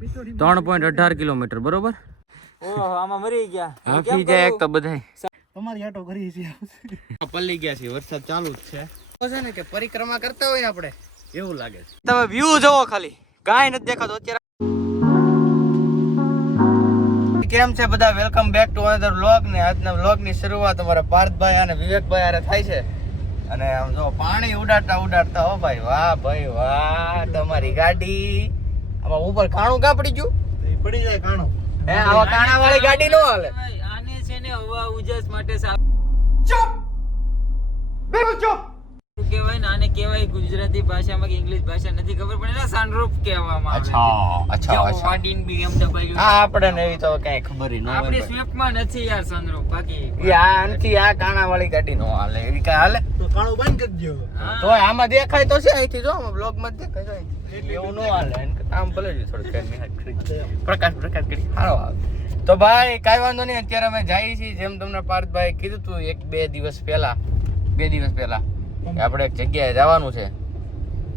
3.18 kilometre બરોબર. ઓહો આમાં મરી ગયા હાફી જાય એક તો બધાય તમારી આટો કરી છે પલ્લી ગયા છે. વરસાદ ચાલુ જ છે. છે ને કે પરિક્રમા કરતા હોય આપણે એવું લાગે છે. તમે વ્યૂ જોવો ખાલી, કાંઈ નથી દેખાતો અત્યારે. કેમ છે બધા? Welcome back to another vlog. ને આજના વ્લોગ ની શરૂઆત અમારા પાર્થભાઈ અને વિવેકભાઈ હારે થાય છે. અને આમ જો પાણી ઉડાડતા હો ભાઈ, વાહ ભાઈ વાહ. તમારી ગાડી આમાં ઉપર કાણું કાં પડી ગયું? પડી જાય કાણો. હે આવા કાણા વાળી ગાડી નો હાલે. આને છે ને હવા ઉજાસ માટે ચૂપ, બિલકુલ ચૂપ. કહેવાય ને આને કહેવાય ગુજરાતી ભાષામાં કે ઇંગ્લિશ ભાષા નથી ખબર પણ એના સનરૂફ કહેવામાં આવે. અચ્છા. વાડીન BMW હા આપણે ને એવી તો કઈ ખબર ન હોય. આપણી સ્વિફ્ટ માં નથી યાર સનરૂફ. બાકી આનથી આ કાણા વાળી ગાડી નો હાલે. એવી કઈ હાલે તો કાણું બંધ કરી દો. તો આમાં દેખાય તો છે અહીંથી જો બ્લોગ માં દેખાય તો અહીંથી. એવું નો હાલે. આમ ભલે જ થોડું પ્રકાશ કરી સારો આવે. તો ભાઈ કાઈ વાંધો નહીં. અત્યારે અમે જઈએ છીએ જેમ તમને પાર્થભાઈ કીધું તું બે દિવસ પહેલા કે આપણે એક જગ્યાએ જવાનું છે.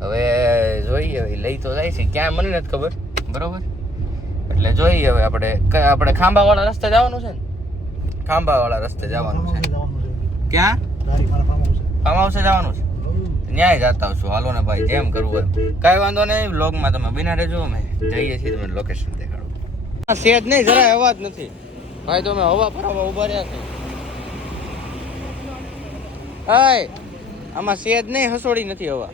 હવે જોઈએ હવે લઈ તો જાય છે ક્યાં મને નથી ખબર બરોબર. એટલે જોઈએ હવે આપણે ખાંભાવાળા રસ્તે જવાનું છે ને. ખાંભાવાળા રસ્તે જવાનું છે. ક્યાં? ફાર્મ હાઉસે જવાનું છે. ન્યાય જતા આવશું. હાલો ને ભાઈ જેમ કરવું હોય. કાંઈ વાંધો નહીં. વ્લોગમાં તમે બિના રહેજો. અમે જઈએ છીએ તમને લોકેશન દેખાડો. સેજ નહીં જરાય અવાજ નથી ભાઈ. તો અમે હવા ફરવા ઉભા રહ્યા છે. હાય આમાં સેજ નહીં હસોડી નથી હવા.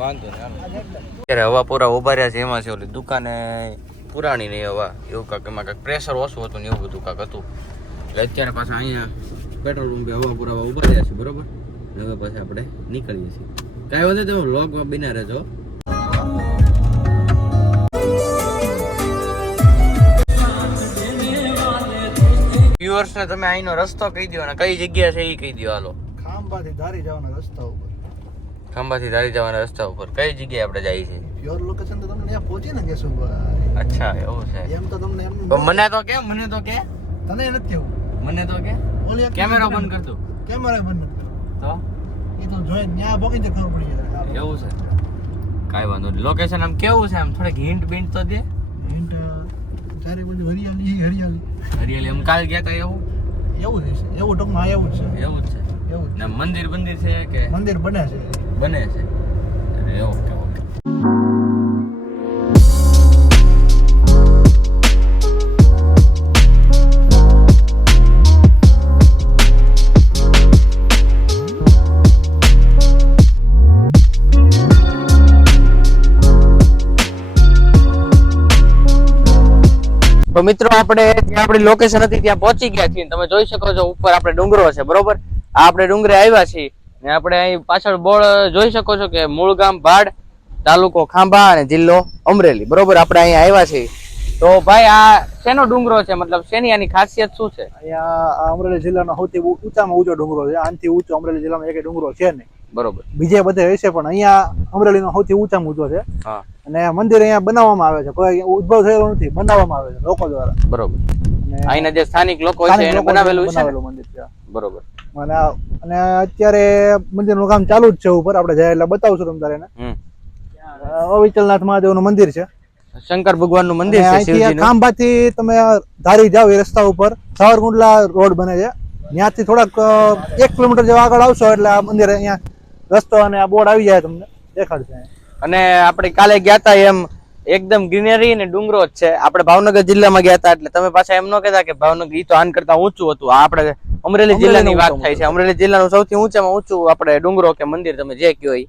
વાંધો નહીં. અત્યારે હવા પૂરા ઉભા રહ્યા છે. એમાં છે ઓલી દુકાને પુરાણી નહીં હવા એવું કાંક એમાં કાંક પ્રેશર ઓછું હતું ને એવું બધું કાંક હતું. એટલે અત્યારે પાછા અહીંયા પેટ્રોલ પંપે હવા પુરાવા ઉભા રહ્યા છે બરોબર. હવે પછી આપણે નીકળીએ છીએ. કાંઈ વાંધો તમે વ્લોગમાં બિના રહેજો. વ્યુઅર્સ ને તમે અહીંનો રસ્તો કહી દો અને કઈ જગ્યા છે એ કહી દો. હાલો ખાંભાથી ધારી જવાના રસ્તા ઉપર. ખાંભાથી ધારી જવાના રસ્તા ઉપર કઈ જગ્યાએ આપણે જઈએ છીએ? પ્યોર લોકેશન તો તમને ત્યાં પહોંચી ને કેશુભાઈ. અચ્છા એવું છે. એમ તો તમને એમ મને તો કે તને નથી કેવું. મને તો કે કેમેરો બંધ કર દો. કેમેરા બંધ નથી તો એ તો જોઈ ત્યાં ભોગીને ખબર પડી જાય. એવું છે. કાંઈ વાંધો નહીં. લોકેશન આમ કેવું છે? આમ થોડીક હિન્ટ બિન્ટ તો દે. હિન્ટ ચારે બાજુ હરિયાળી એમ કાલ ગયા તા એવું છે. એવું ટૂંકમાં એવું જ છે. એવું જ છે. એવું જ ને મંદિર છે કે મંદિર બને છે. અરે ઓકે. તો મિત્રો આપણે જ્યાં આપણી લોકેશન હતી ત્યાં પહોંચી ગયા છીએ. તમે જોઈ શકો છો ઉપર આપણે ડુંગરો છે બરોબર. આ આપણે ડુંગરે આવ્યા છીએ ને આપણે અહીં પાછળ બોર્ડ જોઈ શકો છો કે મૂળ ગામ ભાડ, તાલુકો ખાંભા અને જિલ્લો અમરેલી બરોબર. આપણે અહીંયા આવ્યા છીએ. તો ભાઈ આ શેનો ડુંગરો છે? મતલબ શેની આની ખાસિયત શું છે? અહીંયા અમરેલી જિલ્લાનો સૌથી ઊંચામાં ઊંચો ડુંગરો છે. આનાથી ઊંચો અમરેલી જિલ્લામાં એક ડુંગરો છે નહીં બરોબર. બીજે બધે હશે પણ અહીંયા અમરેલીનો સૌથી ઊંચામાં ઊંચો છે. અને મંદિર અહીંયા બનાવવામાં આવે છે. કોઈ ઉદ્ભવ થયેલો નથી, બનાવવામાં આવે છે લોકો દ્વારા બરોબર. અહીંના જે સ્થાનિક લોકો છે એને બનાવેલું મંદિર છે બરોબર. અને અત્યારે મંદિરનું કામ ચાલુ જ છે ઉપર. આપણે જાય એટલે બતાવશું તમને તારે. અવિચલનાથ મહાદેવનું મંદિર છે. શંકર ભગવાનનું મંદિર છે. ખાંભાથી તમે ધારી જાવ એ રસ્તા ઉપર સાવરકુંડલા રોડ બને છે. ત્યાંથી થોડાક 1 કિલોમીટર જેવા આગળ આવશો એટલે આ મંદિર અહીંયા રસ્તો અને આ બોર્ડ આવી જાય તમને દેખાડશે. અને આપણે કાલે ગયા હતા એમ એકદમ ગ્રીનરી ને ડુંગરો જ છે. આપણે ભાવનગર જિલ્લામાં ગયા હતા એટલે તમે પાછા એમ ન કહેતા કે ભાવનગર ઈ તો આન કરતા ઊંચું હતું. આ આપણે અમરેલી જિલ્લાની વાત થાય છે. અમરેલી જિલ્લાનું સૌથી ઊંચામાં ઊંચું આપણે ડુંગરો કે મંદિર તમે જે કયો એ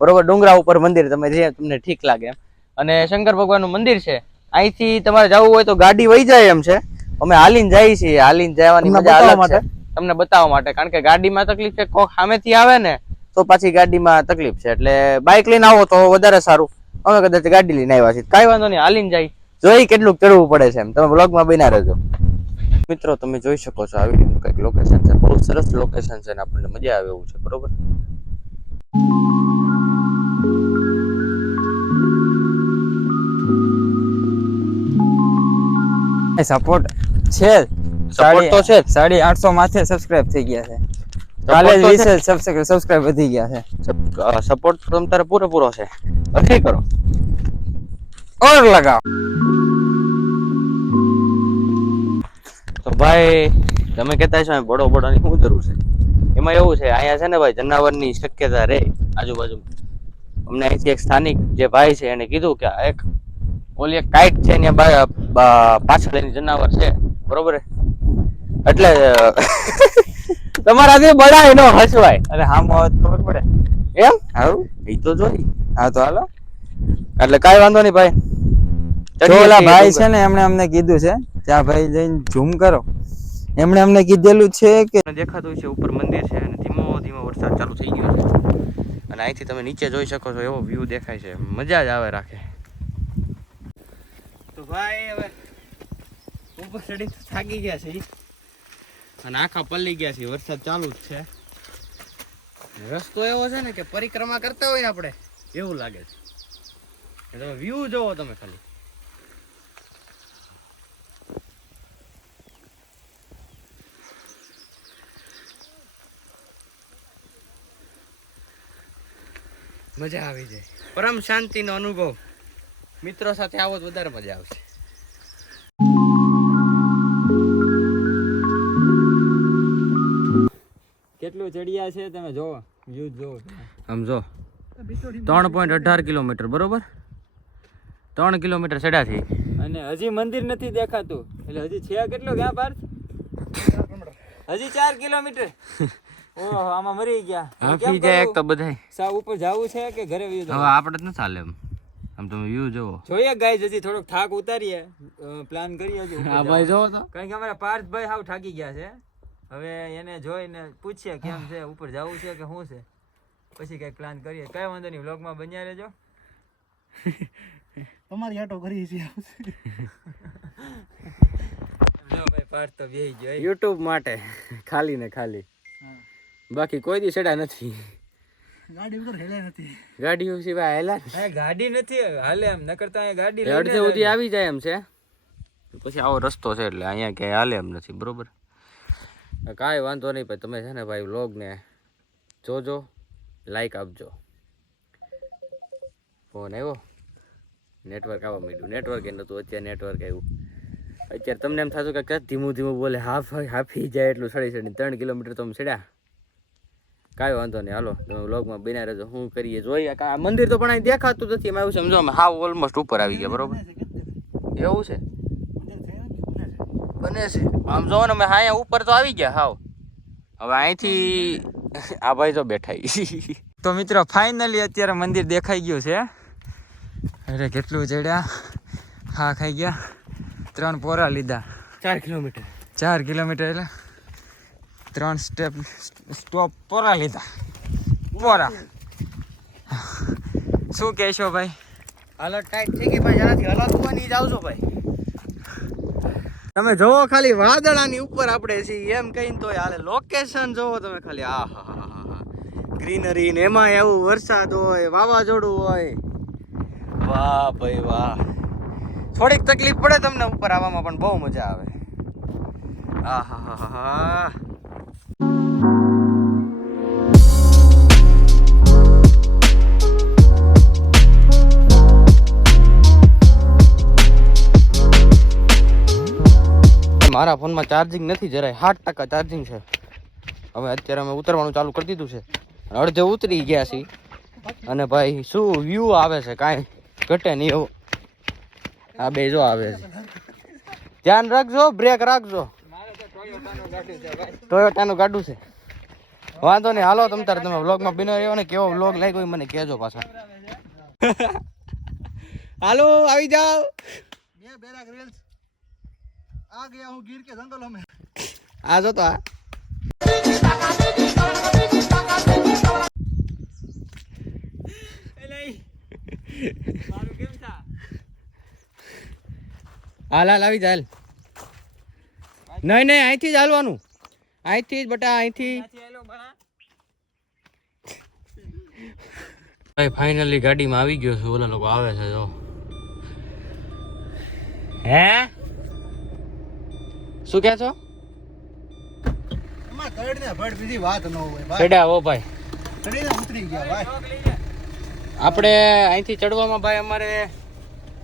બરોબર. ડુંગરા ઉપર મંદિર તમે જે તમને ઠીક લાગે એમ. અને શંકર ભગવાનનું મંદિર છે. અહીંથી તમારે જવું હોય તો ગાડી વહી જાય એમ છે. અમે હાલીને જઈએ છીએ. હાલીને જવાની મજા અલગ છે તમને બતાવવા માટે. કારણ કે ગાડીમાં તકલીફ છે, કોક સામેથી આવે ને તો પાછી ગાડીમાં તકલીફ છે. એટલે બાઇક લઈને આવો તો વધારે સારું. અમે કદાચ ગાડી લઈને આવ્યા છીએ. કાંઈ વાંધો નહીં, હાલીને જાય જોઈ કેટલું ચડવું પડે છે એમ. તમે બ્લોગમાં બન્યા રહેજો. મિત્રો તમે જોઈ શકો છો આવી રીતનું કંઈક લોકેશન છે. બહુ સરસ લોકેશન છે ને આપણને મજા આવે એવું છે બરોબર. સપોર્ટ છે. સપોર્ટ તો છે. 850 માથે સબસ્ક્રાઇબ થઈ ગયા છે. કાલે 20 સબસ્ક્રાઇબ વધી ગયા છે. સપોર્ટ તમ તારે પૂરેપૂરો છે. અરે કરો और लगाओ। તો ભાઈ તમે કહેતા છો બડો બડોની શું જરૂર છે? એમાં એવું છે અહીંયા છે ને ભાઈ જનાવરની શક્યતા રહે આજુબાજુ. અમને અહીંથી એક સ્થાનિક જે ભાઈ છે એને કીધું કે એક ઓલી એક કાઈટ છે ને પાછળ એની જનાવર છે, બરોબર? એટલે તમારાથી બડા એનો હસવાય. અરે હા મોત ખબર પડે એમ આવું. એ તો જોઈ. હા તો હાલો. એટલે કાંઈ વાંધો નહીં ભાઈ. જો ઓલા ભાઈ છે ને એમણે અમને કીધું છે ત્યાં ભાઈ જઈને ઝૂમ કરો. એમણે અમને કીધેલું છે કે દેખાતું છે ઉપર મંદિર છે અને ધીમો ધીમો વરસાદ ચાલુ થઈ ગયો છે અને અહીંથી તમે નીચે જોઈ શકો છો એવો વ્યૂ દેખાય છે, મજા જ આવે રાખે. તો ભાઈ હવે ઉપર ચડી થાકી ગયા છે અને આખા પલ્લી ગયા છે, વરસાદ ચાલુ જ છે. રસ્તો એવો છે ને કે પરિક્રમા કરતા હોય ને આપણે એવું લાગે છે. તમે વ્યૂ જોવો તમે ખાલી. મજા આવી જાય, પરમ શાંતિનો અનુભવ. મિત્રો સાથે આવો તો વધારે મજા આવશે. કેટલું ચડિયા છે તમે જોવો, વ્યૂ જોવો. સમજો 3.18 કિલોમીટર, બરોબર? 3 કિલોમીટર ચડ્યા છે અને હજી મંદિર નથી દેખાતું, એટલે હજી છે કેટલો ક્યાં પાર્થ? હજી 4 કિલોમીટર. ઓહો આમાં મરી ગયા. હાફી જાય એક તો બધાય. સા ઉપર જાવું છે કે ઘરે વ્યૂ હવે આપણે જ ન ચાલે એમ. આમ તમે વ્યૂ જોવો. જોઈએ ગાઈસ, હજી થોડોક થાક ઉતારીએ, પ્લાન કરીએ હજી. હા ભાઈ જોવો તો. કારણ કે અમારા પાર્થભાઈ હાવ થાકી ગયા છે. હવે એને જોઈને પૂછીએ કેમ છે, ઉપર જવું છે કે શું છે, પછી કઈક પ્લાન કરીએ. કઈ વાંધો નહીં, વ્લોગમાં બન્યા રહેજો. તમારી આટો કરી છે. જો ભાઈ પાર્થ તો બેહી ગયો. YouTube માટે ખાલી ને ખાલી, બાકી કોઈ દી ચડ્યા નથી. ગાડી ઉપર હેલે નથી. ગાડીઓ સિવાય હેલા હા ગાડી નથી હાલે એમ, નકરતા અહીંયા ગાડી લઈને અડધે સુધી આવી જાય એમ છે, પછી આવો રસ્તો છે એટલે અહીંયા ક્યાંય હાલે એમ નથી, બરોબર? કાંઈ વાંધો નહીં ભાઈ, તમે છે ને ભાઈ વ્લોગને જોજો, લાઈક આપજો. ફોન આવ્યો, નેટવર્ક આવવા માંડ્યું. નેટવર્ક એ નહોતું, અત્યારે નેટવર્ક આવ્યું. અત્યારે તમને એમ થતું કે ધીમું ધીમું બોલે, હાફી જાય એટલું ચડી ચડી 3 કિલોમીટર તમે ચડ્યા. કાંઈ વાંધો નહીં, હાલો તમે વ્લોગમાં બન્યા રહેજો. શું કરીએ જોઈએ. આ મંદિર તો પણ અહીં દેખાતું નથી, એમાં એવું સમજો અમે હાવ ઓલમોસ્ટ ઉપર આવી ગયા, બરોબર? એવું છે, બને છે. આમ જોવો ને અમે અહીંયા ઉપર તો આવી ગયા હાવ. હવે અહીંથી આ ભાઈ તો બેઠા. તો મિત્રો ફાઇનલી અત્યારે મંદિર દેખાઈ ગયું છે. અરે કેટલું ચડ્યા, હા ખાઈ ગયા. 3 પોરા લીધા. 4 કિલોમીટર 4 કિલોમીટર એટલે 3 સ્ટોપ પોરા લીધા. પોરા શું કહેશો ભાઈ? હાલત ટાઈટ થઈ ગઈ ભાઈ, જેનાથી હલાતું હોય ને જ આવજો ભાઈ. તમે જોવો ખાલી વાદળાની ઉપર આપણે છીએ એમ કહીને તોય હાલે. લોકેશન જોવો તમે ખાલી, આ હા ગ્રીનરી ને એમાં એવું વરસાદ હોય, વાવાઝોડું હોય. વાહ ભાઈ વાહ. થોડીક તકલીફ પડે તમને ઉપર આવવામાં, પણ બહુ મજા આવે. આ હા. મારા ફોનમાં ચાર્જિંગ નથી જરાય, 7% ચાર્જિંગ છે. હવે અત્યારે અમે ઉતરવાનું ચાલુ કરી દીધું છે, અડધે ઉતરી ગયા છીએ. અને ભાઈ શું વ્યૂ આવે છે, કાંઈ ઘટે નહીં એવું. આ બે જો આવે છે, ધ્યાન રાખજો, બ્રેક રાખજો. ટોયોટાનું ગાડું છે, વાંધો નહીં. હાલો તમ તારે તમે વ્લોગમાં બિનો રહ્યો ને, કેવો વ્લોગ લાગ્યો મને કહેજો પાછા. હાલો આવી જાઓ. आ गया हूँ गिर के जंगलों में. आ जाओ तो હાલ આવી જાય. નહીં અહીંથી જ હાલવાનું, અહીંથી જ બટા, અહીંથી. ભાઈ ફાઇનલી ગાડીમાં આવી ગયો છું. ઓલા લોકો આવે છે જો. હે શું કહે છો? એમાં ચડને ભડ બીજી વાત ન હોય ભાઈ. ચડ્યા હો ભાઈ, ચડીને ઉતરી ગયા ભાઈ. આપણે અહીંથી ચડવામાં ભાઈ અમારે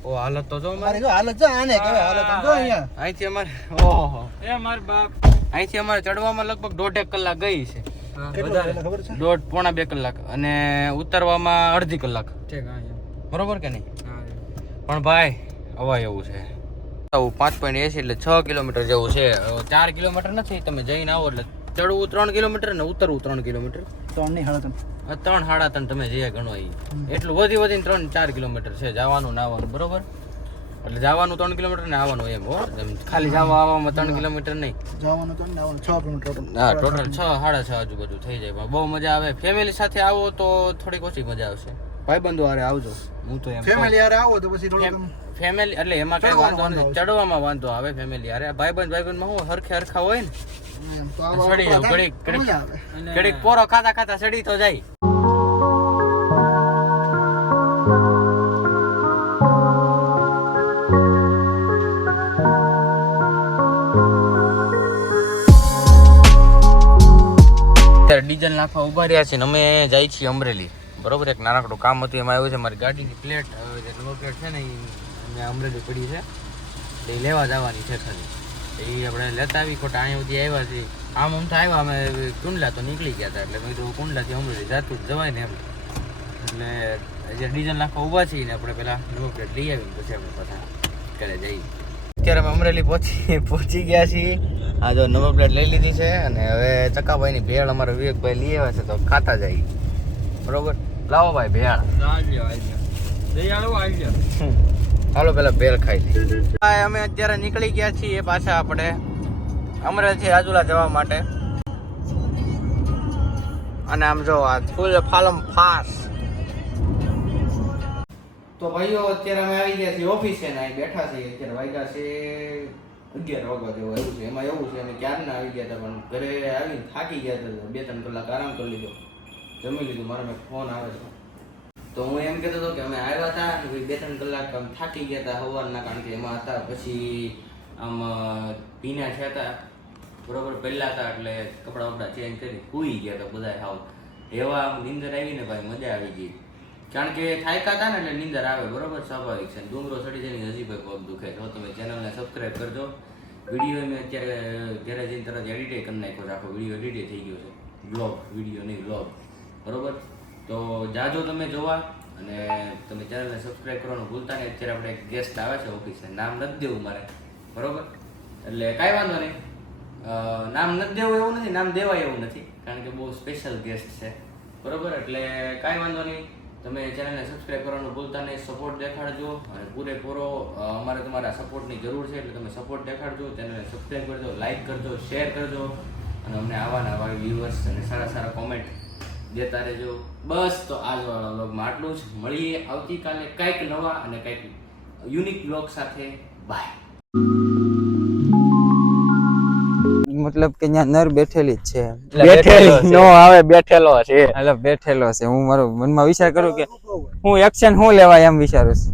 ઓ હાલત તો જો મારી જો હાલત જો આને કહેવાય હાલત જો અહીંયા અહીંથી અમારે ઓહો એ માર બાપ અહીંથી અમારે ચડવામાં લગભગ 1.5 કલાક ગઈ છે. કેટલું એટલે ખબર છે 1.5 કલાક અને ઉતરવામાં અડધી કલાક. ઠીક હા બરોબર કે નહીં? હા પણ ભાઈ હવા એવું છે 5.80 એટલે 6 કિલોમીટર જેવું છે. 4 કિલોમીટર નથી. તમે જઈને આવો એટલે ચડવું 3 કિલોમીટર ને ઉતરવું 3 કિલોમીટર. 3.5 તમે જઈએ ગણો એટલું વધીને 3-4 કિલોમીટર છે જવાનું ને આવવાનું. બરોબર એટલે જવાનું 3 કિલોમીટર ને આવવાનું એમ હો. ખાલી જવા આવવામાં 3 કિલોમીટર નહીં. જવાનું તો ને આવવાનું 6 કિલોમીટર. હા ટોટલ 6-6.5 આજુબાજુ થઈ જાય. પણ બહુ મજા આવે. ફેમિલી સાથે આવો તો થોડીક ઓછી મજા આવશે. ભાઈબંધો હારે આવજો. હું તો એમ ફેમિલી યાર આવો તો પછી થોડું ફેમિલી એટલે એમાં કઈ વાંધો નથી. ચડવામાં વાંધો આવે ફેમિલી હારે. ભાઈબંધમાં હું હરખા હોય ને સડી જાવ ઘડીક પોરો ખાતા સડી તો જાય. ડીઝલ નાખવા ઉભા રહ્યા છે ને અમે જાય છીએ અમરેલી. બરોબર એક નાનકડું કામ હતું એમાં આવ્યું છે. મારી ગાડીની પ્લેટ જે નંબર પ્લેટ છે ને એ અમે અમરેલી પડી છે એટલે એ લેવા જવાની છે ખાલી. એ આપણે લેતા આવી ખોટા અહીંયા સુધી આવ્યા છીએ. આમ તો આવ્યા અમે કુંડલા તો નીકળી ગયા હતા એટલે મેં કીધું કુંડલાથી અમરેલી જાતું જ જવાય ને એમ. એટલે જે ડીઝલ નાખવા ઊભા છીએ ને આપણે પેલા નંબર પ્લેટ લઈ આવીને પછી આપણે પાછા ઘરે જઈએ. અત્યારે અમે અમરેલી પહોંચી ગયા છીએ. આ જો નંબર પ્લેટ લઈ લીધી છે અને હવે ચકાભાઈની ભેળ અમારે વિવેકભાઈ લઈ આવ્યા છે તો ખાતા જાય. બરોબર લાવો ભાઈ ભેળ. હાલો પેલા ભેળ ખાઈ લઈએ. અમે અત્યારે નીકળી ગયા છીએ પાછા આપણે અમરેલીથી રાજુલા જવા માટે. અને આમ જો આ ફૂલ ફાલમ ફાસ. તો ભાઈઓ અત્યારે અમે આવી ગયા છીએ ઓફિસે ને અહીં બેઠા છીએ. અત્યારે વાગ્યા છે 11 વાગ્યા જેવું આવ્યું છે. એમાં એવું છે અમે ક્યારના આવી ગયા હતા પણ ઘરે આવીને થાકી ગયા હતા. 2-3 કલાક આરામ કરી લીધો, જમી લીધું. મારો મેં ફોન આવે છે તો હું એમ કહેતો હતો કે અમે આવ્યા હતા 2-3 કલાક આમ થાકી ગયા હતા સવારના, કારણ કે એમાં હતા. પછી આમ ભીના થયા હતા બરોબર પહેલા હતા એટલે કપડાં વપડા ચેન્જ કરી સૂઈ ગયા હતા બધા. હાવ એવા આમ નીંદર આવી ને ભાઈ મજા આવી ગઈ. કારણ કે થાયકા હતા ને એટલે નીંદર આવે. બરોબર સ્વાભાવિક છે. ડુંગરો ચડી જઈને હજી ભાઈ પગ દુખે. તો તમે ચેનલને સબસ્ક્રાઈબ કરજો. વિડીયો મેં અત્યારે ઘરે જઈને તરત એડિટ કરી નાખ્યો છે. આખો વિડીયો એડિટ થઈ ગયો છે. બ્લોગ વિડીયો નહીં બ્લોગ. બરોબર તો જાજો તમે જોવા અને તમે ચેનલને સબસ્ક્રાઈબ કરવાનું ભૂલતા નહીં. અત્યારે આપણે એક ગેસ્ટ આવે છે ઓફિસે. નામ નથી દેવું મારે. બરોબર એટલે કાંઈ વાંધો નહીં. નામ નથી દેવું એવું નથી, નામ દેવાય એવું નથી, કારણ કે બહુ સ્પેશિયલ ગેસ્ટ છે. બરોબર એટલે કાંઈ વાંધો નહીં. તમે ચેનલને સબસ્ક્રાઈબ કરવાનું ભૂલતા નહીં. સપોર્ટ દેખાડજો અને પૂરેપૂરો અમારે તમારા સપોર્ટની જરૂર છે એટલે તમે સપોર્ટ દેખાડજો. ચેનલને સબસ્ક્રાઈબ કરજો, લાઈક કરજો, શેર કરજો અને અમને આવા વ્યુઅર્સ અને સારા કોમેન્ટ દેતા રહેજો. બસ તો આજવાળા વ્લોગમાં આટલું જ. મળીએ આવતીકાલે કંઈક નવા અને કંઈક યુનિક વ્લોગ સાથે. બાય. મતલબ કે ત્યાં નર બેઠેલી જ છે. બેઠેલી નો આવે, બેઠેલો છે. એટલે બેઠેલો છે. હું મારો મનમાં વિચાર કરું કે હું એક્શન શું લેવાય એમ વિચારું છું.